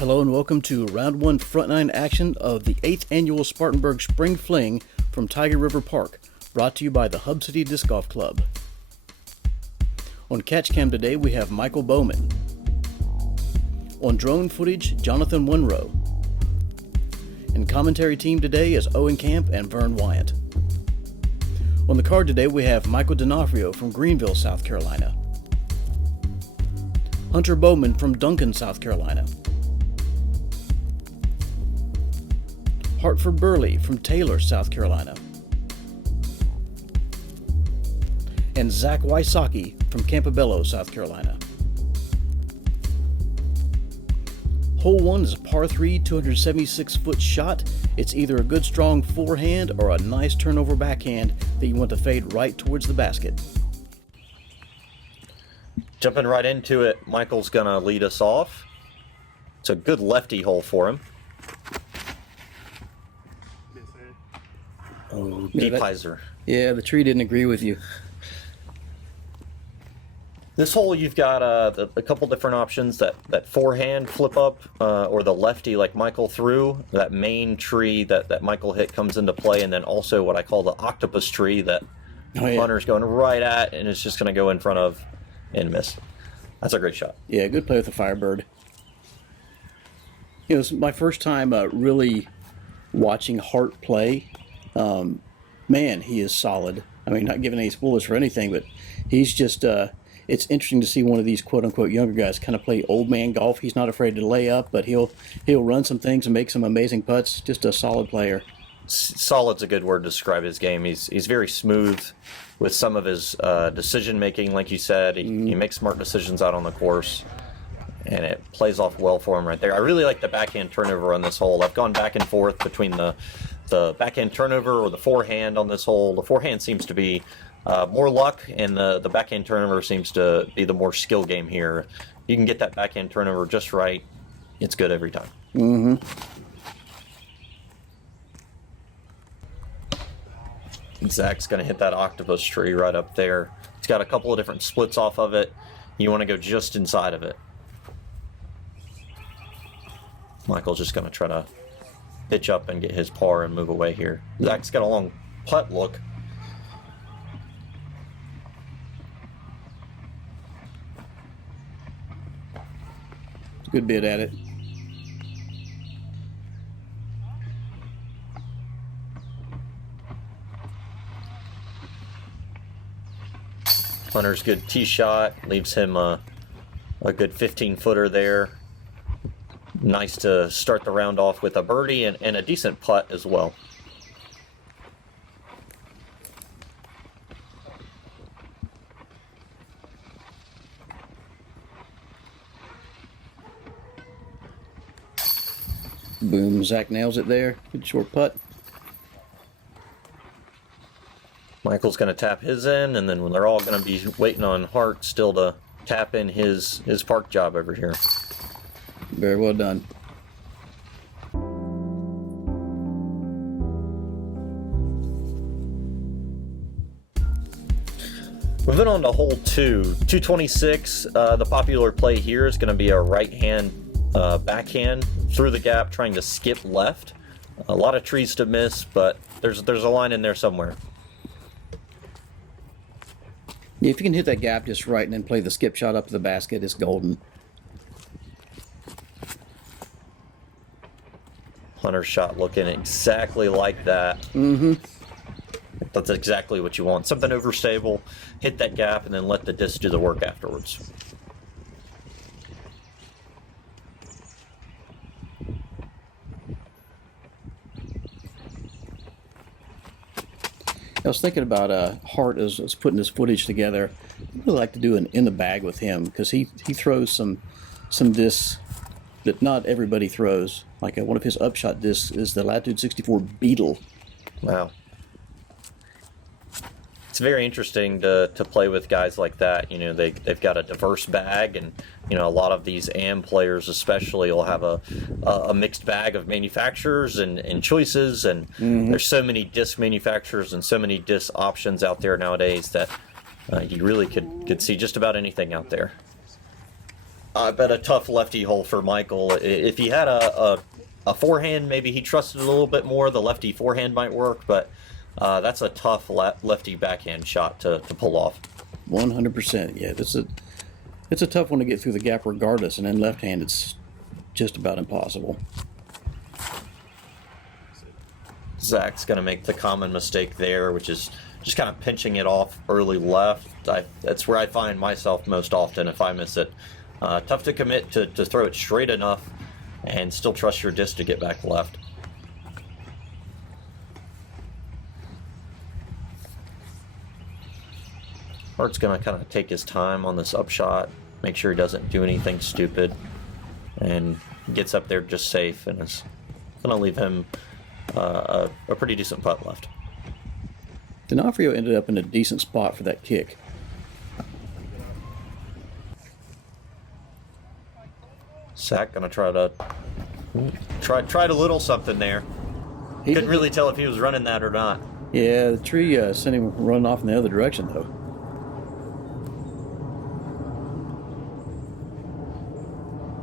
Hello and welcome to Round 1 Front 9 action of the 8th Annual Spartanburg Spring Fling from Tyger River Park, brought to you by the Hub City Disc Golf Club. On catch cam today we have Michael Bowman. On drone footage, Jonathan Winrow. And commentary team today is Owen Camp and Vern Weygandt. On the card today we have Michael D'Onofrio from Greenville, South Carolina. Hunter Bowman from Duncan, South Carolina. Hartford Berley from Taylor, South Carolina. And Zack Wysocki from Campobello, South Carolina. Hole 1 is a par 3, 276-foot shot. It's either a good strong forehand or a nice turnover backhand that you want to fade right towards the basket. Jumping right into it, Michael's gonna lead us off. It's a good lefty hole for him. Oh, deep hyzer. Yeah, the tree didn't agree with you. This hole, you've got a couple different options. That forehand flip up, or the lefty like Michael threw. That main tree that Michael hit comes into play, and then also what I call the octopus tree that Hunter's going right at, and it's just going to go in front of and miss. That's a great shot. Yeah, good play with the Firebird. You know, it's my first time really watching Hart play. Man, he is solid. I mean, not giving any spoilers for anything, but he's just, it's interesting to see one of these quote-unquote younger guys kind of play old man golf. He's not afraid to lay up, but he'll run some things and make some amazing putts. Just a solid player. Solid's a good word to describe his game. He's very smooth with some of his decision-making, like you said. He makes smart decisions out on the course, and it plays off well for him right there. I really like the backhand turnover on this hole. I've gone back and forth between the backhand turnover or the forehand on this hole. The forehand seems to be more luck, and the backhand turnover seems to be the more skill game here. You can get that backhand turnover just right, it's good every time. Mm-hmm. Zack's going to hit that octopus tree right up there. It's got a couple of different splits off of it. You want to go just inside of it. Michael's just going to try to pitch up and get his par and move away here. Zack's got a long putt look. Good bit at it. Hunter's good tee shot, leaves him a good 15-footer there. Nice to start the round off with a birdie and a decent putt as well. Boom, Zack nails it there. Good short putt. Michael's going to tap his in, and then they're all going to be waiting on Hart still to tap in his park job over here. Very well done. Moving on to hole 2, 226. The popular play here is going to be a right-hand backhand through the gap, trying to skip left. A lot of trees to miss, but there's a line in there somewhere. Yeah, if you can hit that gap just right and then play the skip shot up to the basket, it's golden. Hunter's shot looking exactly like that. Mm-hmm. That's exactly what you want. Something overstable, hit that gap, and then let the disc do the work afterwards. I was thinking about Hart as putting his footage together. I'd really like to do an in the bag with him because he throws some discs that not everybody throws. Like one of his upshot discs is the Latitude 64 Beetle. Wow. It's very interesting to play with guys like that. You know, they've got a diverse bag, and you know, a lot of these AM players especially will have a mixed bag of manufacturers and choices, and there's so many disc manufacturers and so many disc options out there nowadays that you really could see just about anything out there. I bet a tough lefty hole for Michael. If he had a forehand, maybe he trusted a little bit more. The lefty forehand might work, but that's a tough lefty backhand shot to pull off. 100%. Yeah, it's a tough one to get through the gap regardless, and then left-hand it's just about impossible. Zack's going to make the common mistake there, which is just kind of pinching it off early left. That's where I find myself most often if I miss it. Tough to commit to throw it straight enough and still trust your disc to get back left. Hart's going to kind of take his time on this upshot, make sure he doesn't do anything stupid, and gets up there just safe, and is going to leave him a pretty decent putt left. D'Onofrio ended up in a decent spot for that kick. Zack going to try a little something there. Couldn't really tell if he was running that or not. Yeah, the tree sent him running off in the other direction, though.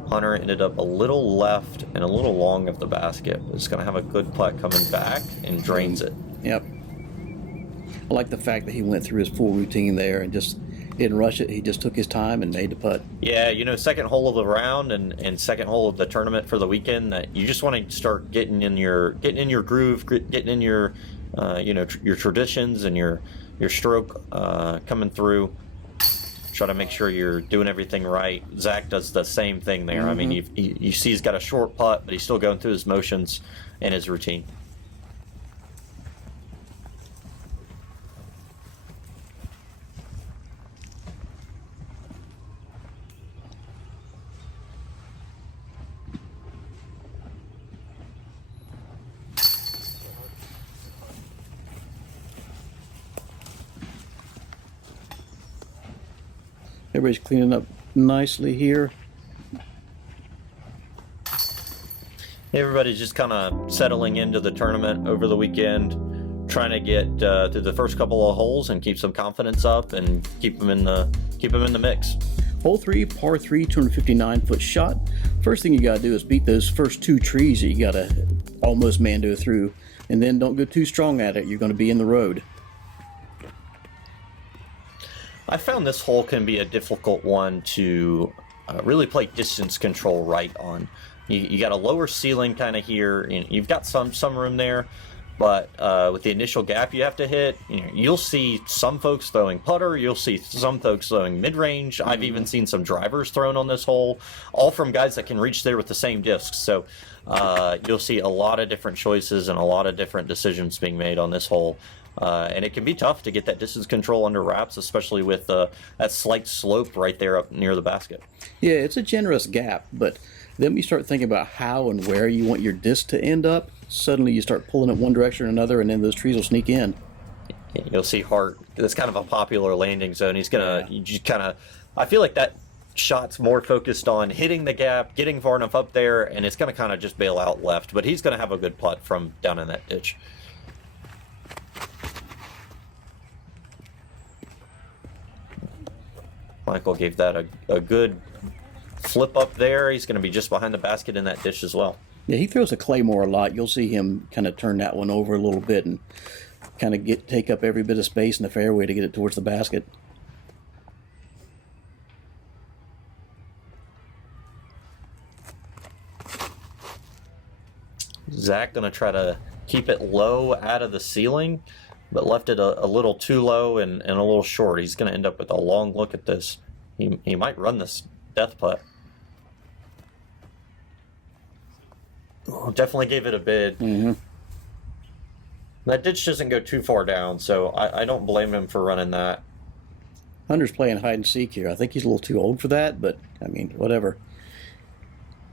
Hunter ended up a little left and a little long of the basket. It's going to have a good putt coming back and drains it. Yep. I like the fact that he went through his full routine there and just didn't rush it. He just took his time and made the putt. Yeah, you know, second hole of the round and second hole of the tournament for the weekend, that you just want to start getting in your groove, getting in your your traditions and your stroke coming through. Try to make sure you're doing everything right. Zack does the same thing there. Mm-hmm. I mean, you see he's got a short putt, but he's still going through his motions and his routine. Everybody's cleaning up nicely here. Everybody's just kind of settling into the tournament over the weekend, trying to get through the first couple of holes and keep some confidence up and keep them in the mix. Hole 3, par 3, 259-foot shot. First thing you got to do is beat those first two trees that you got to almost mando through, and then don't go too strong at it. You're going to be in the road. I found this hole can be a difficult one to really play distance control right on. You got a lower ceiling kind of here. You've got some room there, but with the initial gap you have to hit, you'll see some folks throwing putter. You'll see some folks throwing mid-range. Mm-hmm. I've even seen some drivers thrown on this hole, all from guys that can reach there with the same discs. So you'll see a lot of different choices and a lot of different decisions being made on this hole. And it can be tough to get that distance control under wraps, especially with that slight slope right there up near the basket. Yeah, it's a generous gap, but then when you start thinking about how and where you want your disc to end up, suddenly you start pulling it one direction or another, and then those trees will sneak in. You'll see Hart. That's kind of a popular landing zone. He's gonna, you just kind of. I feel like that shot's more focused on hitting the gap, getting far enough up there, and it's gonna kind of just bail out left. But he's gonna have a good putt from down in that ditch. Michael gave that a good flip up there. He's going to be just behind the basket in that dish as well. Yeah, he throws a claymore a lot. You'll see him kind of turn that one over a little bit and kind of take up every bit of space in the fairway to get it towards the basket. Zack going to try to keep it low out of the ceiling, but left it a little too low and a little short. He's going to end up with a long look at this. He might run this death putt. Oh, definitely gave it a bid. Mm-hmm. That ditch doesn't go too far down, so I don't blame him for running that. Hunter's playing hide and seek here. I think he's a little too old for that, but, I mean, whatever.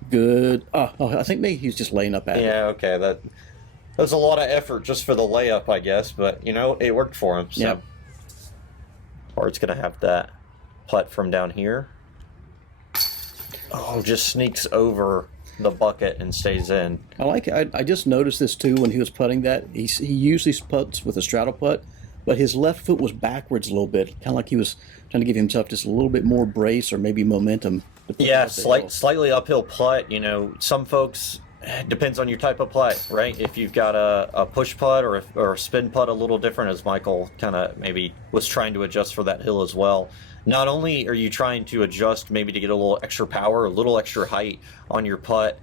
Good. Oh, I think maybe he's just laying up at it. Yeah, okay. That was a lot of effort just for the layup, I guess, but, it worked for him. So. Yep. Hart's going to have that putt from down here. Oh, just sneaks over the bucket and stays in. I like it. I just noticed this, too, when he was putting that. He usually putts with a straddle putt, but his left foot was backwards a little bit, kind of like he was trying to give himself just a little bit more brace or maybe momentum. Yeah, slightly uphill putt. You know, some folks, depends on your type of putt, right? If you've got a push putt or a spin putt, a little different, as Michael kind of maybe was trying to adjust for that hill as well. Not only are you trying to adjust maybe to get a little extra power, a little extra height on your putt,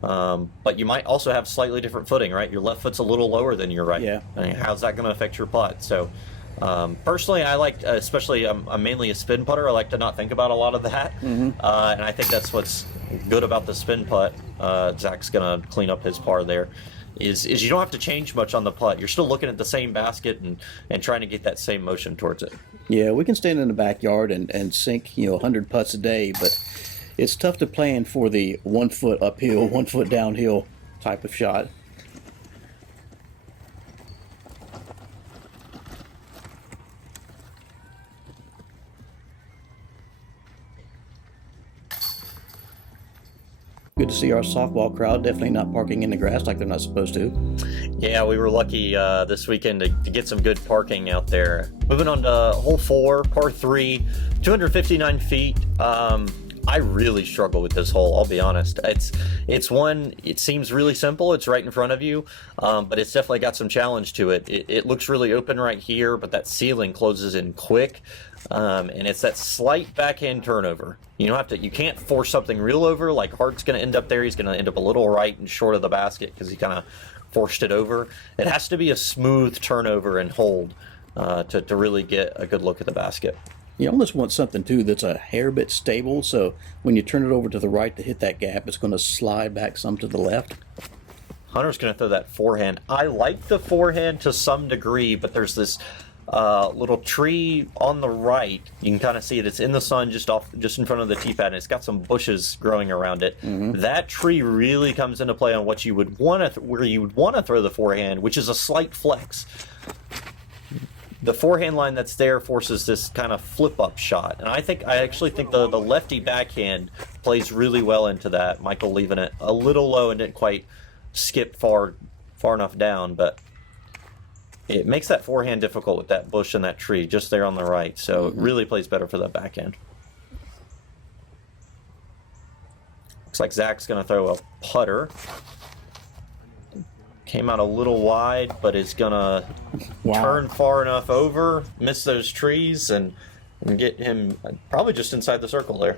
but you might also have slightly different footing, right? Your left foot's a little lower than your right. Yeah. I mean, how's that going to affect your putt? So, personally, I like, especially I'm mainly a spin putter. I like to not think about a lot of that, and I think that's what's good about the spin putt. Zach's going to clean up his par there. Is you don't have to change much on the putt. You're still looking at the same basket and trying to get that same motion towards it. Yeah, we can stand in the backyard and sink 100 putts a day, but it's tough to plan for the 1 foot uphill, 1 foot downhill type of shot. Good to see our softball crowd definitely not parking in the grass like they're not supposed to. Yeah, we were lucky this weekend to get some good parking out there. Moving on to hole 4, par 3, 259 feet. I really struggle with this hole, I'll be honest. It's one, it seems really simple, it's right in front of you, but it's definitely got some challenge to it. It looks really open right here, but that ceiling closes in quick, and it's that slight backhand turnover. You can't force something real over, like Hart's going to end up there, he's going to end up a little right and short of the basket because he kind of forced it over. It has to be a smooth turnover and hold to really get a good look at the basket. You almost want something too that's a hair bit stable, so when you turn it over to the right to hit that gap, it's going to slide back some to the left. Hunter's going to throw that forehand. I like the forehand to some degree, but there's this little tree on the right. You can kind of see it. It's in the sun just in front of the tee pad, and it's got some bushes growing around it. That tree really comes into play on what you would want to where you would want to throw the forehand, which is a slight flex. The forehand line that's there forces this kind of flip-up shot, and I actually think the lefty backhand plays really well into that. Michael leaving it a little low and didn't quite skip far enough down, but it makes that forehand difficult with that bush and that tree just there on the right, so it really plays better for that backhand. Looks like Zach's going to throw a putter. Came out a little wide, but is gonna turn far enough over, miss those trees, and get him probably just inside the circle there.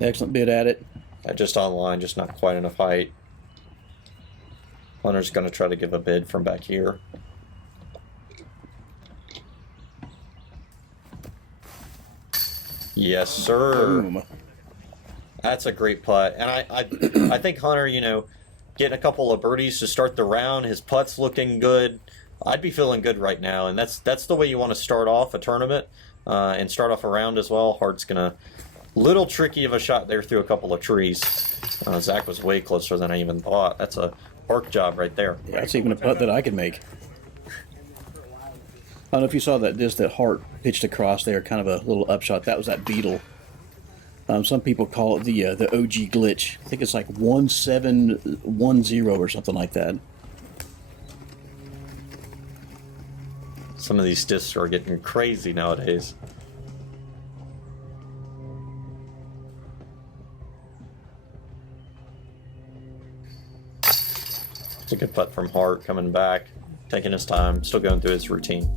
Excellent bid at it. Just on line, just not quite enough height. Hunter's gonna try to give a bid from back here. Yes, sir. Boom. That's a great putt, and I think Hunter, getting a couple of birdies to start the round, his putt's looking good. I'd be feeling good right now, and that's the way you want to start off a tournament, and start off a round as well. Hart's gonna little tricky of a shot there through a couple of trees. Zach was way closer than I even thought. That's a park job right there. Yeah, that's even a putt that I could make. I don't know if you saw that Hart pitched across there, kind of a little upshot. That was that beetle. Some people call it the OG glitch. I think it's like 1710 or something like that. Some of these discs are getting crazy nowadays. It's a good putt from Hart, coming back, taking his time, still going through his routine.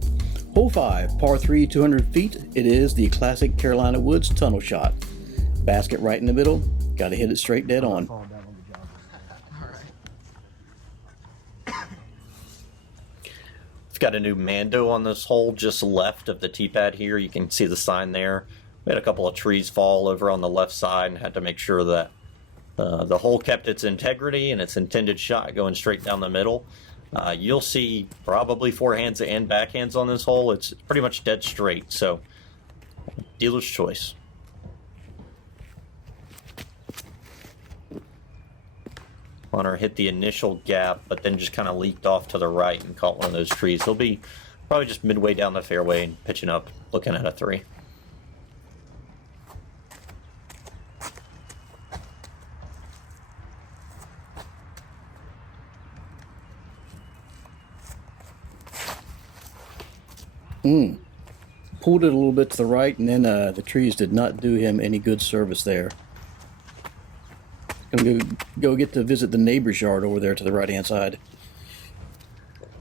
Hole 5, par 3, 200 feet. It is the classic Carolina Woods tunnel shot. Basket right in the middle. Got to hit it straight dead on. We've got a new Mando on this hole just left of the tee pad here. You can see the sign there. We had a couple of trees fall over on the left side and had to make sure that the hole kept its integrity and its intended shot going straight down the middle. You'll see probably forehands and backhands on this hole. It's pretty much dead straight, so dealer's choice. Hunter hit the initial gap, but then just kind of leaked off to the right and caught one of those trees. He'll be probably just midway down the fairway and pitching up, looking at a 3. Pulled it a little bit to the right, and then the trees did not do him any good service there. Gonna go get to visit the neighbor's yard over there to the right-hand side.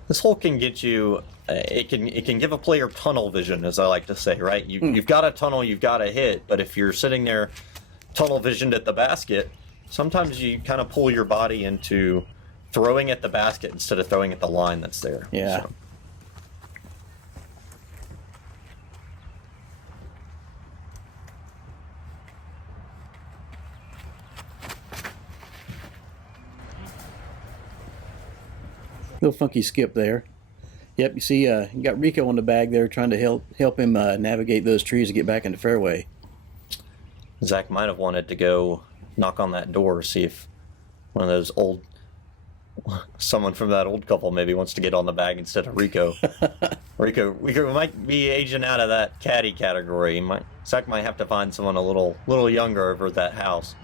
This hole can get you. It can give a player tunnel vision, as I like to say. Right? You've got a tunnel, you've got a hit, but if you're sitting there, tunnel visioned at the basket, sometimes you kind of pull your body into throwing at the basket instead of throwing at the line that's there. Yeah. So. Little funky skip there. Yep, you see, you got Rico on the bag there trying to help him navigate those trees to get back into fairway. Zack might have wanted to go knock on that door, see if one of those someone from that old couple maybe wants to get on the bag instead of Rico. Rico might be aging out of that caddy category. Zack might have to find someone a little younger over at that house.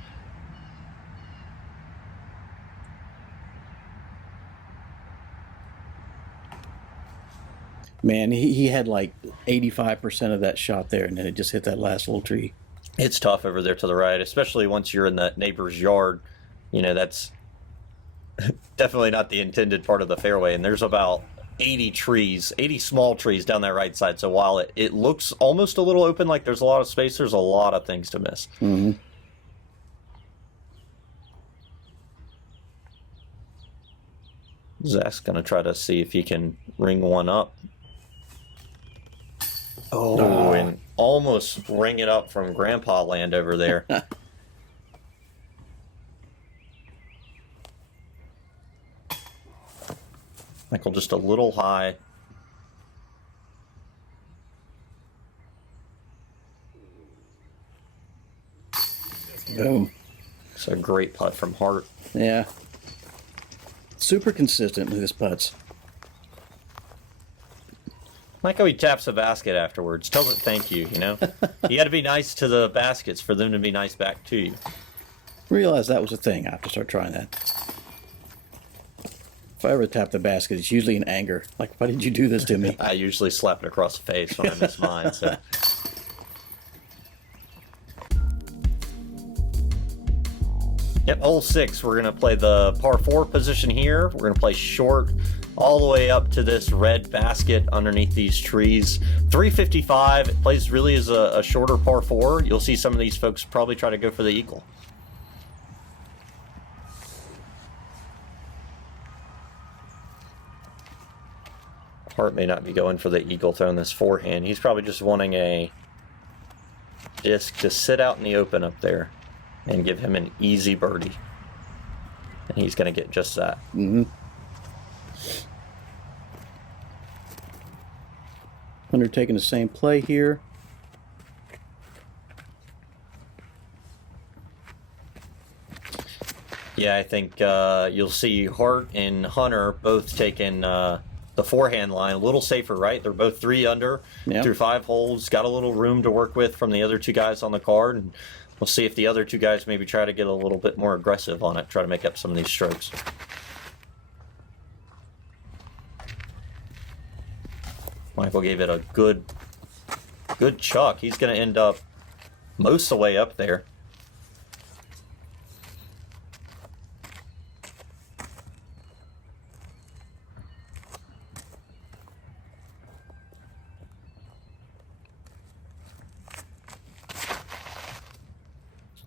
Man, he had like 85% of that shot there, and then it just hit that last little tree. It's tough over there to the right, especially once you're in that neighbor's yard. You know, that's definitely not the intended part of the fairway, and there's about 80 small trees down that right side. So while it looks almost a little open, like there's a lot of space, there's a lot of things to miss. Mm-hmm. Zack's going to try to see if he can ring one up. Oh, and almost ring it up from Grandpa Land over there. Michael just a little high. Boom. It's a great putt from Hart. Yeah. Super consistent with his putts. Like how he taps the basket afterwards. Tells it thank you, you know? You got to be nice to the baskets for them to be nice back to you. Realized that was a thing. I have to start trying that. If I ever tap the basket, it's usually in anger. Like, why did you do this to me? I usually slap it across the face when I miss mine, so... Yep, hole 6, we're going to play the par 4 position here. We're going to play short all the way up to this red basket underneath these trees. 355, it plays really as a shorter par 4. You'll see some of these folks probably try to go for the eagle. Hart may not be going for the eagle throwing this forehand. He's probably just wanting a disc to sit out in the open up there and give him an easy birdie. And he's going to get just that. Mm-hmm. Undertaking the same play here. Yeah, I think you'll see Hart and Hunter both taking the forehand line a little safer, right? They're both 3 under through 5 holes. Got a little room to work with from the other 2 guys on the card. And we'll see if the other 2 guys maybe try to get a little bit more aggressive on it, try to make up some of these strokes. Michael gave it a good chuck. He's going to end up most of the way up there.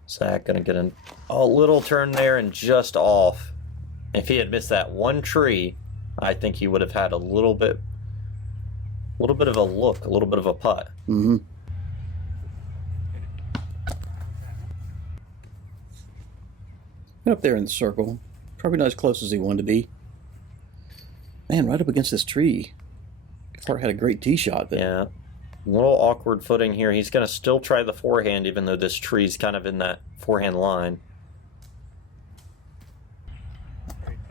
Zack going to get a little turn there and just off. If he had missed that one tree, I think he would have had a little bit of a look, a little bit of a putt. Mm-hmm. Up there in the circle. Probably not as close as he wanted to be. Man, right up against this tree. Hart had a great tee shot there. Yeah. A little awkward footing here. He's going to still try the forehand, even though this tree's kind of in that forehand line.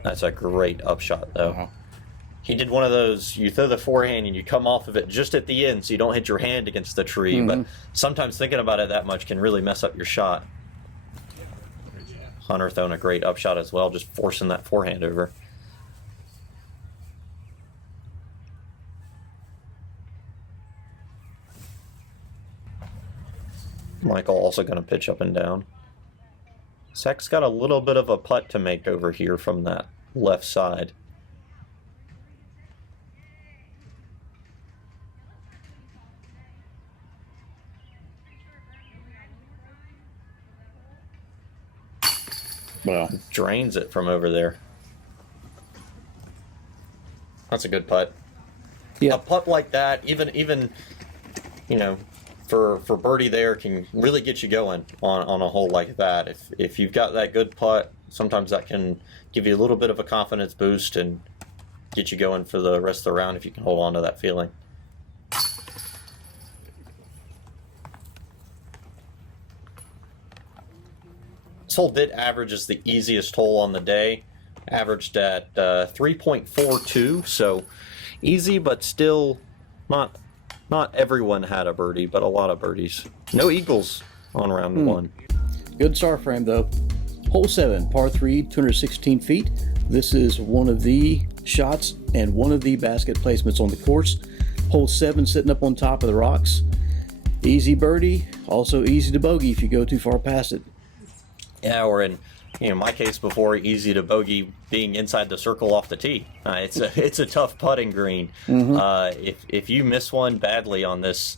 That's a great upshot, though. Wow. He did one of those, you throw the forehand and you come off of it just at the end so you don't hit your hand against the tree. Mm-hmm. But sometimes thinking about it that much can really mess up your shot. Hunter throwing a great upshot as well, just forcing that forehand over. Michael also going to pitch up and down. Zack's got a little bit of a putt to make over here from that left side. Well, drains it from over there. That's a good putt. yeah. A putt like that, even you know, for birdie there can really get you going on a hole like that. If you've got that good putt, sometimes that can give you a little bit of a confidence boost and get you going for the rest of the round if you can hold on to that feeling. This hole did average as the easiest hole on the day. Averaged at 3.42, so easy, but still not everyone had a birdie, but a lot of birdies. No eagles on round one. Good star frame though. Hole 7, par 3, 216 feet. This is one of the shots and one of the basket placements on the course. Hole 7 sitting up on top of the rocks. Easy birdie, also easy to bogey if you go too far past it. Yeah, or in my case before, easy to bogey being inside the circle off the tee. It's a tough putting green. If you miss one badly on this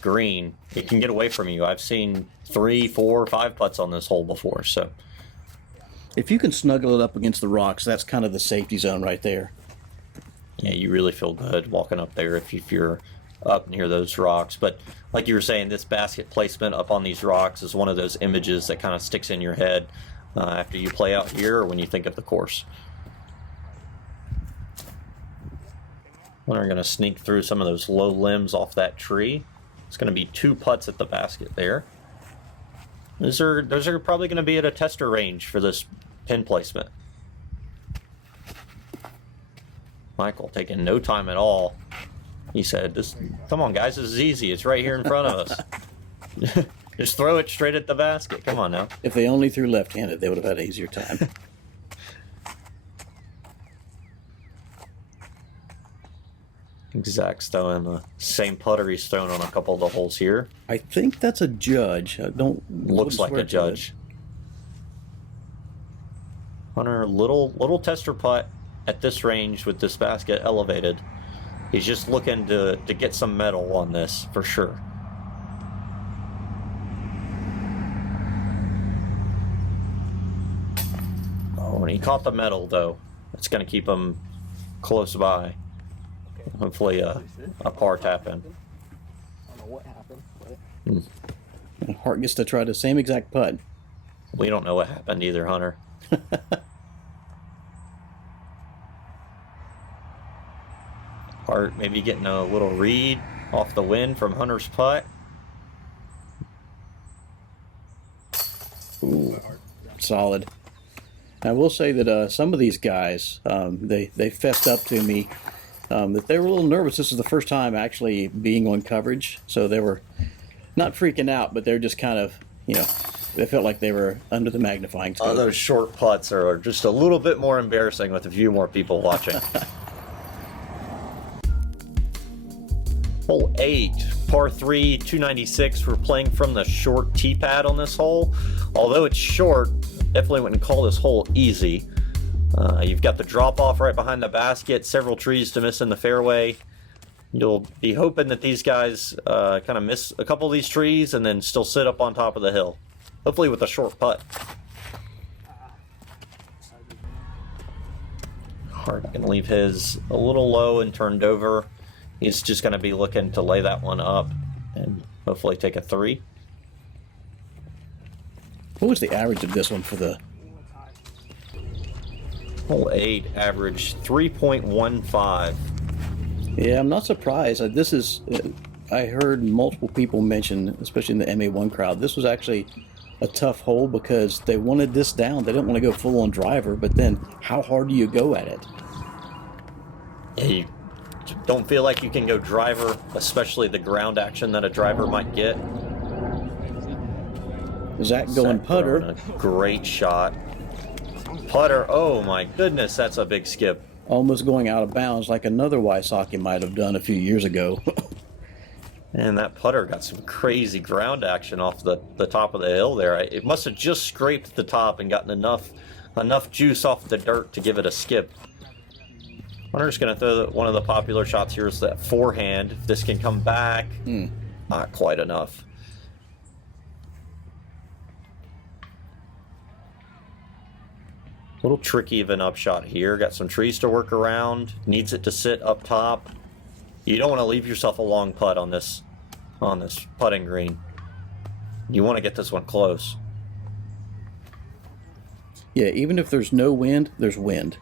green, it can get away from you. I've seen 3, 4, 5 putts on this hole before. So if you can snuggle it up against the rocks, that's kind of the safety zone right there. yeah, you really feel good walking up there if you're up near those rocks. But like you were saying, this basket placement up on these rocks is one of those images that kind of sticks in your head after you play out here or when you think of the course. We're going to sneak through some of those low limbs off that tree. It's going to be 2 putts at the basket there. Those are probably going to be at a tester range for this pin placement. Michael taking no time at all. He said, come on guys, this is easy. It's right here in front of us. Just throw it straight at the basket. Come on now. If they only threw left-handed, they would have had an easier time. Zack's throwing the same putter he's thrown on a couple of the holes here. I think that's a judge. Looks like a judge. Hunter, little tester putt at this range with this basket elevated. He's just looking to get some metal on this for sure. Oh, and he caught the metal though. That's going to keep him close by. Hopefully a par tap in. I don't know what happened, but... And Hart gets to try the same exact putt. We don't know what happened either, Hunter. Hart maybe getting a little read off the wind from Hunter's putt. Ooh, solid. I will say that some of these guys, they fessed up to me that they were a little nervous. This is the first time actually being on coverage, so they were not freaking out, but they're just kind of, they felt like they were under the magnifying scope. Those short putts are just a little bit more embarrassing with a few more people watching. Hole 8, par 3, 296. We're playing from the short tee pad on this hole. Although it's short, definitely wouldn't call this hole easy. You've got the drop off right behind the basket, several trees to miss in the fairway. You'll be hoping that these guys kind of miss a couple of these trees and then still sit up on top of the hill. Hopefully with a short putt. Hart can leave his a little low and turned over. He's just going to be looking to lay that one up and hopefully take a 3. What was the average of this one for the... Hole 8 average 3.15. Yeah, I'm not surprised. This is... I heard multiple people mention, especially in the MA1 crowd, this was actually a tough hole because they wanted this down. They didn't want to go full-on driver, but then how hard do you go at it? Yeah, you don't feel like you can go driver, especially the ground action that a driver might get. Zack going putter. A great shot. Putter, oh my goodness, that's a big skip. Almost going out of bounds like another Wysocki might have done a few years ago. And that putter got some crazy ground action off the top of the hill there. It must have just scraped the top and gotten enough juice off the dirt to give it a skip. I'm just going to throw one of the popular shots here is that forehand. If this can come back, not quite enough. A little tricky of an upshot here. Got some trees to work around. Needs it to sit up top. You don't want to leave yourself a long putt on this putting green. You want to get this one close. Yeah, even if there's no wind, there's wind.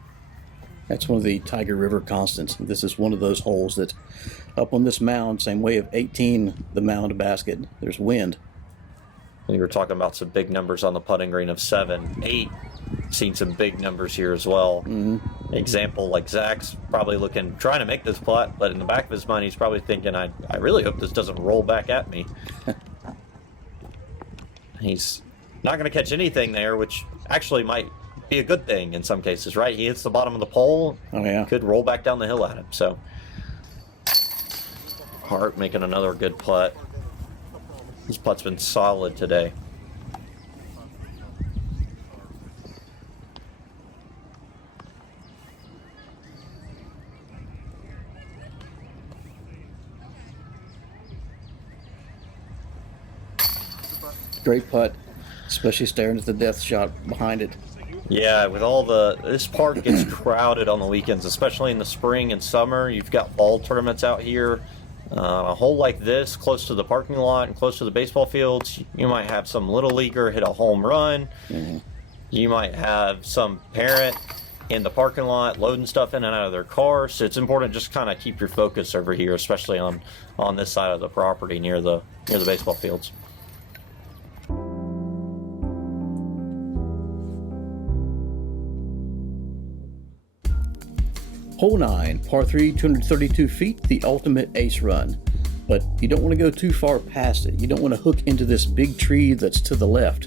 That's one of the Tyger River constants. This is one of those holes that up on this mound, same way of 18, the mound basket, there's wind. We were talking about some big numbers on the putting green of 7, 8. Seen some big numbers here as well. Example, like Zack's probably trying to make this putt, but in the back of his mind, he's probably thinking, I really hope this doesn't roll back at me. He's not going to catch anything there, which actually might be a good thing in some cases, right? He hits the bottom of the pole. Oh, yeah. Could roll back down the hill at him. So Hart making another good putt. This putt's been solid today. Great putt, especially staring at the death shot behind it. Yeah, with all this park gets crowded on the weekends, especially in the spring and summer. You've got ball tournaments out here. A hole like this, close to the parking lot and close to the baseball fields, you might have some little leaguer hit a home run. You might have some parent in the parking lot loading stuff in and out of their car. So it's important to just kind of keep your focus over here, especially on this side of the property near the baseball fields. Hole 9, par 3, 232 feet, the ultimate ace run. But you don't want to go too far past it. You don't want to hook into this big tree that's to the left.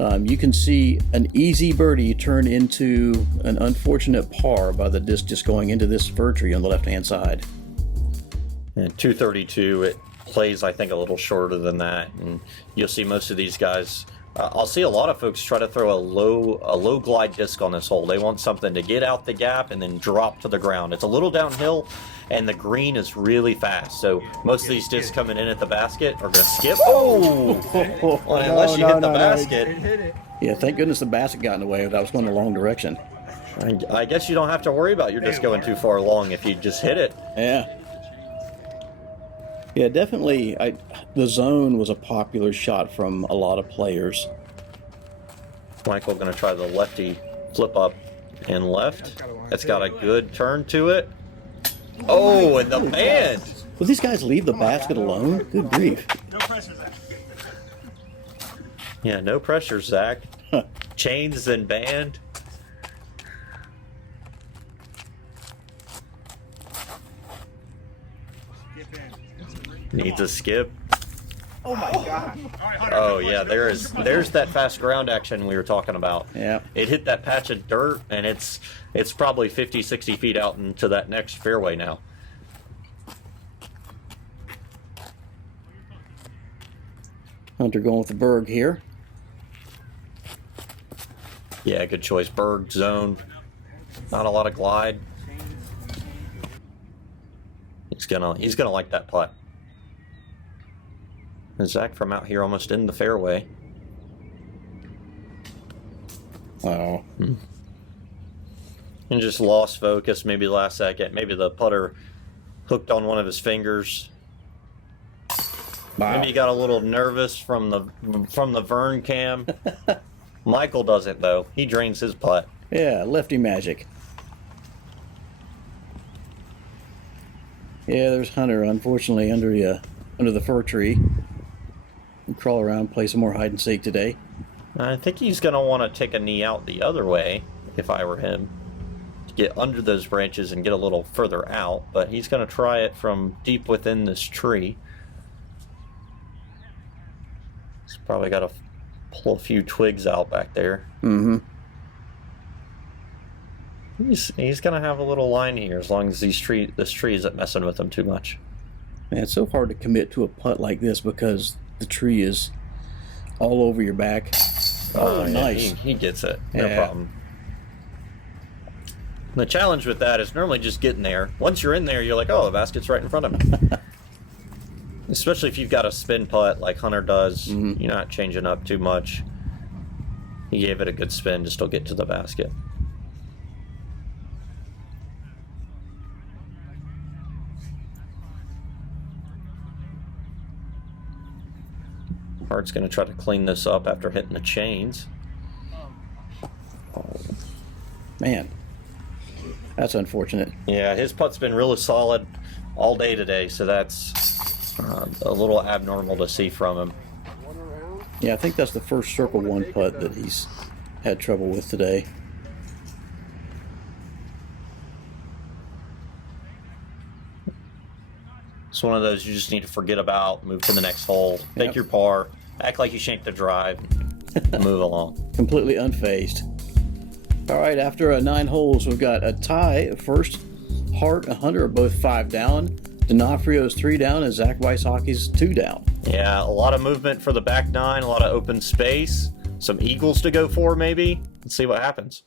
You can see an easy birdie turn into an unfortunate par by the disc just going into this fir tree on the left-hand side. And 232, it plays, I think, a little shorter than that. And you'll see most of these guys. I'll see a lot of folks try to throw a low glide disc on this hole. They want something to get out the gap and then drop to the ground. It's a little downhill, and the green is really fast. So most of these discs coming in at the basket are going to skip. Oh! Well, unless you hit the basket. Yeah, thank goodness the basket got in the way. That was going the wrong direction. I guess you don't have to worry about your disc going too far long if you just hit it. Yeah. Yeah, definitely. The zone was a popular shot from a lot of players. Michael going to try the lefty flip up and left. It's got a good turn to it. Oh, and the band. Will these guys leave the basket alone? Good grief. No pressure, Zack. Yeah, no pressure, Zack. Chains and band. Needs a skip. Oh my god. Oh yeah, there's that fast ground action we were talking about. Yeah. It hit that patch of dirt, and it's probably 50, 60 feet out into that next fairway now. Hunter going with the Berg here. Yeah, good choice. Berg zone. Not a lot of glide. He's gonna like that putt. And Zack from out here almost in the fairway. Oh. And just lost focus maybe last second. Maybe the putter hooked on one of his fingers. Wow. Maybe he got a little nervous from the Vern cam. Michael doesn't though. He drains his putt. Yeah, lefty magic. Yeah, there's Hunter, unfortunately, under the fir tree. And crawl around, play some more hide and seek today. I think he's going to want to take a knee out the other way, if I were him, to get under those branches and get a little further out. But he's going to try it from deep within this tree. He's probably got to pull a few twigs out back there. Mm-hmm. He's going to have a little line here as long as this tree isn't messing with him too much. Man, it's so hard to commit to a putt like this because the tree is all over your back. Oh, yeah, nice. He gets it. No Yeah. problem. The challenge with that is normally just getting there. Once you're in there, you're like, oh, the basket's right in front of me. Especially if you've got a spin putt like Hunter does. Mhm. You're not changing up too much. He gave it a good spin to still get to the basket. Hart's going to try to clean this up after hitting the chains. Man, that's unfortunate. Yeah, his putt's been really solid all day today, so that's a little abnormal to see from him. Yeah, I think that's the first circle one putt that he's had trouble with today. It's one of those you just need to forget about, move to the next hole, take Yep. your par, act like you shanked the drive, move along. Completely unfazed. All right, after 9 holes, we've got a tie at first. Hart and Hunter are both 5 down. D'Onofrio's 3 down, and Zack Wysocki's 2 down. Yeah, a lot of movement for the back 9, a lot of open space, some eagles to go for maybe. Let's see what happens.